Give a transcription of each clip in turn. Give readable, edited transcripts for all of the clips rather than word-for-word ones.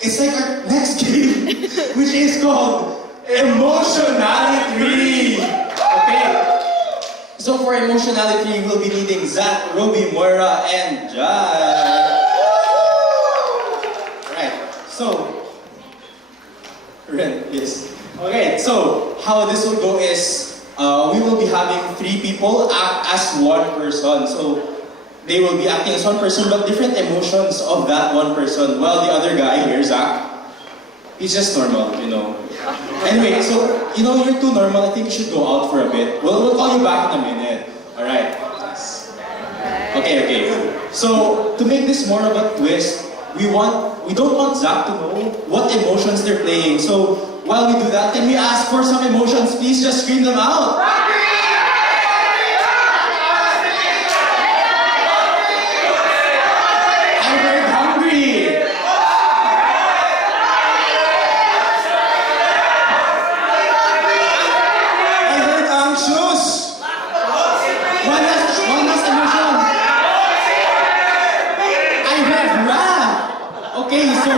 it's like our next game, which is called Emotionali-3. Okay. So for Emotionali-3, we'll be needing Zach, Roby, Moira, and Jai. Right. So, Ren, yes. Okay, so how this will go is we will be having 3 people act as one person. So they will be acting as one person, but different emotions of that one person. While the other guy here, Zach, he's just normal, you know. Anyway, so you know you're too normal. I think you should go out for a bit. We'll call you back in a minute. All right. Okay. So to make this more of a twist, we don't want Zach to know what emotions they're playing. So while we do that, can we ask for some emotions? Please just scream them out. I heard hungry. I heard anxious. One last emotion. I heard wrath. Okay, so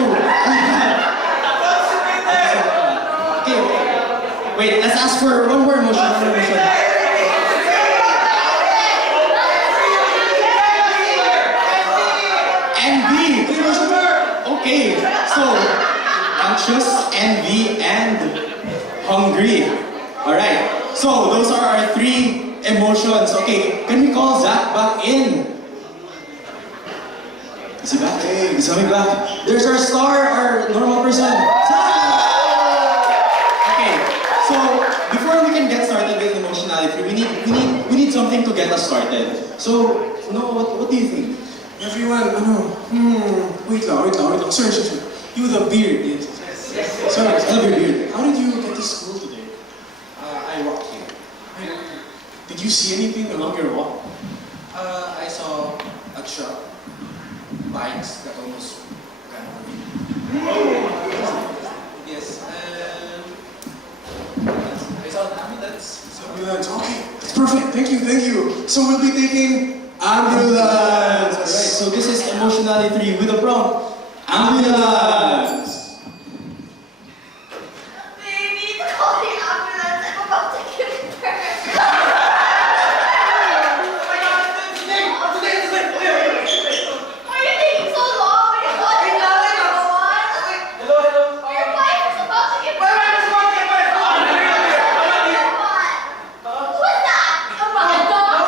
okay. Wait, let's ask for one more emotion. Envy. Okay, so anxious, envy, and hungry. Alright, so those are our 3 emotions. Okay, can we call Zach back in? Is he back? Hey, is he back? There's our star, our normal person. Okay, so before we can get started with Emotionali-3, we need something to get us started. So, what do you think? Everyone, wait lang. Sir. You with a beard, yes. Sorry, I love your beard. How did you get to school today? I walked here. Did you see anything along your walk? I saw a truck, bikes that almost ran over me. Yes, and I saw an ambulance. Ambulance, okay. That's perfect, thank you. So we'll be taking ambulance. Alright, so this is Emotionali-3 with a prompt. Ambulance! Baby, call the ambulance. I'm about to give birth. Why are you taking so long? Are you calling 911? Hello. Your wife is about to give birth. Who is that? A dog?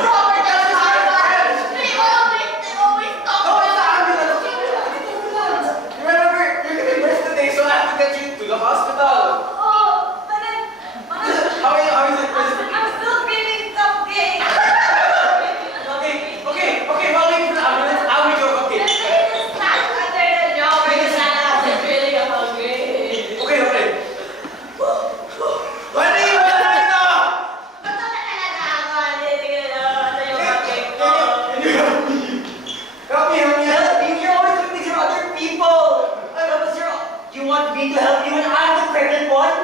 Robert, that's not a dog. They always talk about Remember, you're giving birth today, so I have to get you to the hospital. Oh, but then, How is it? I'm still feeling something. Okay, while waiting for the ambulance, I will go. Okay. Just snacks under the jaw because I'm really hungry. Okay. When do you want to know? Ba't ka talaga ako? Hindi ka na sa yung cake ko. Help me. You're always doing things for other people. You want me to help you when I'm the pregnant one?